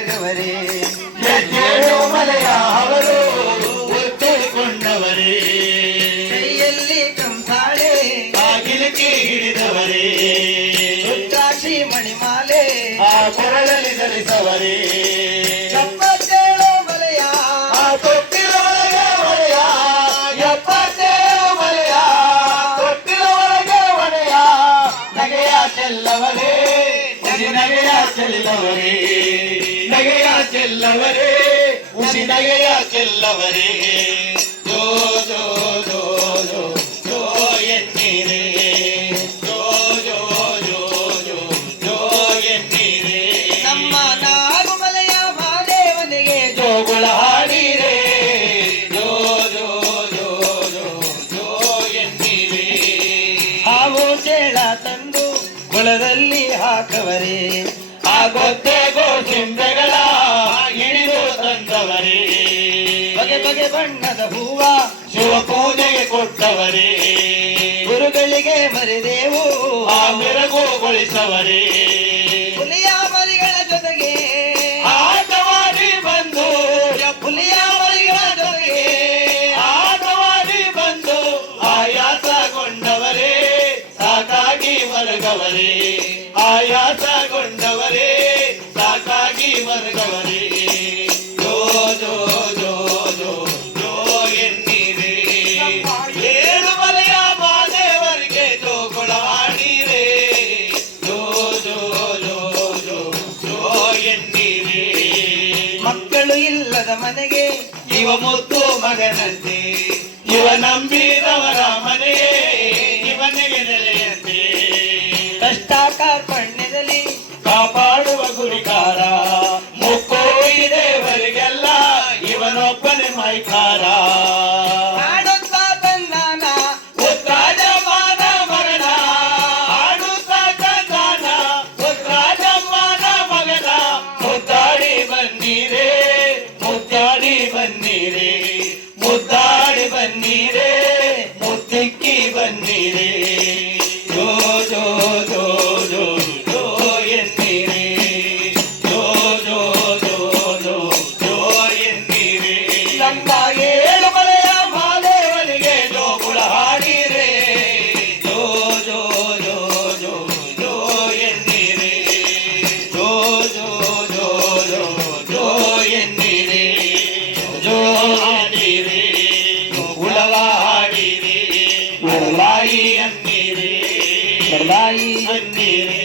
ಮಲಗವರೇ ಹೆಜ್ಜೆಯು ಮಲೆಯ ಅವರು ಒತ್ತುಕೊಂಡವರೇ ಕೈಯಲ್ಲಿ ಕಂಸಾಳೆ ಬಾಗಿಲಿಗೆ ಹಿಡಿದವರೇ ರುದ್ರಾಕ್ಷಿ ಮಣಿಮಾಲೆ ಆ ಕೊರಳಲ್ಲಿ ಧರಿಸವರೇ 77 ಮಲೆಯ ಆ ತೊಟ್ಟಿಲೊಳಗೆ ಒಡೆಯ 77 ಮಲೆಯ ತೊಟ್ಟಿಲೊಳಗೆ ಒಡೆಯ ನಗೆಯ ಚೆಲ್ಲವರೇ ನಗೆಯ ಚೆಲ್ಲವರೇ ನಗೆಯ ಚೆಲ್ಲವರೇ ಉಸಿ ನಗೆಯ ಚೆಲ್ಲವರೇ ಜೋ ಜೋ ಜೋ ಜೋ ಜೋ ಎನ್ನೀರೇ ಜೋ ಜೋ ಜೋ ಜೋ ಜೋ ಎನ್ನೀರೇ ನಮ್ಮ ನಾಗುಮಲೆಯ ಮಹಾದೇವನಿಗೆ ಜೋಗುಳ ಹಾಡಿರೇ ಜೋ ಜೋ ಜೋ ಜೋ ಜೋ ಎನ್ನೀರೇ ಹಾವು ಚೇಳ ತಂದು ಕೊಳದಲ್ಲಿ ಹಾಕವರೇ ಆ ಗೊತ್ತೆ ಗೋಸಿಂಬೆಗಳ ಹಿಡಿದು ತಂದವರೇ ಬಗೆ ಬಗೆ ಬಣ್ಣದ ಹೂವ ಶಿವ ಪೂಜೆಗೆ ಕೊಟ್ಟವರೇ ಗುರುಗಳಿಗೆ ಮರೆದೇವು ಆ ಮೆರಗುಗೊಳಿಸವರೇ ಹುಲಿಯ ಮರಿಗಳ ಜೊತೆಗೆ ಆಟವಾಡಿ ಬಂದು ಹುಲಿಯ ಮರಿಗಳ ಜೊತೆಗೆ ಆಟವಾಡಿ ಬಂದು ಆಯಾಸಗೊಂಡವರೇ ಸಾಕಾಗಿ ಮಲಗವರೇ ಆಯಾಸಗೊಂಡವರೇ ಸಾಕಾಗಿ ಮಲಗವರೇ ಜೋ ಜೋ ಜೋ ಜೋ ಜೋ ಎನ್ನೀರೇ ಏಳು ಮಲೆಯ ಮಾದೇವರಿಗೆ ಜೋಗುಳ ಹಾಡಿರೇ ಜೋ ಜೋ ಜೋ ಜೋ ಜೋ ಎನ್ನೀರೇ ಮಕ್ಕಳು ಇಲ್ಲದ ಮನೆಗೆ ಇವ ಮುದ್ದು ಮಗನಂತೆ ಇವ ನಂಬಿದವರ ಮನೆಯೇ ಇವನಿಗೆ ನೆಲೆಯಂತೆ ಕಷ್ಟ ಕಾರ್ಪಣ್ಯದಲ್ಲಿ ಕಾಪಾಡುವ ಗುರಿಕಾರ ಮುಕ್ಕೋಟಿ ದೇವರಿಗೆಲ್ಲ ಇವನೊಬ್ಬನೇ ಮೈಕಾರ ಆಡುತ್ತಾ ತಂದಾನ ಉತ್ರಾಜಮ್ಮನ ಮಗನ ಆಡುತ್ತಾ ತಂದಾನ ಉತ್ರಾಜಮ್ಮನ ಮಗನ ಮುದ್ದಾಡಿ ಬನ್ನೀರೇ ಮುದ್ದಾಡಿ ಬನ್ನೀರೇ ಮುದ್ದಾಡಿ ಬನ್ನೀರೇ ಮುತ್ತಿಕ್ಕಿ ಬನ್ನೀರೇ ಜೋ ಜೋ ಜೋ ಜೋ ಜೋ ಎನ್ನೀರೇ ಜೋ ಜೋ ಜೋ ಜೋ ಜೋ ಎನ್ನೀರೇ ನಮ್ಮ ಏಳು ಮಲೆಯ ಮಹಾದೇವನಿಗೆ ಜೋಗುಳ ಹಾಡಿರೇ ಜೋ ಜೋ ಜೋ ಜೋ ಜೋ ಎನ್ನೀರೇ ಜೋ ಜೋ ಜೋ ಜೋ ಜೋ ಎನ್ನೀರೇ ಜೋ ಹಾಡಿರೇ ಉಳವ ಹಾಡಿರೇ ಉಳವಾಯಿ ಅನ್ನೀರೇ ಬರ್ಲಾಯಿ ಅನ್ನೀರೇ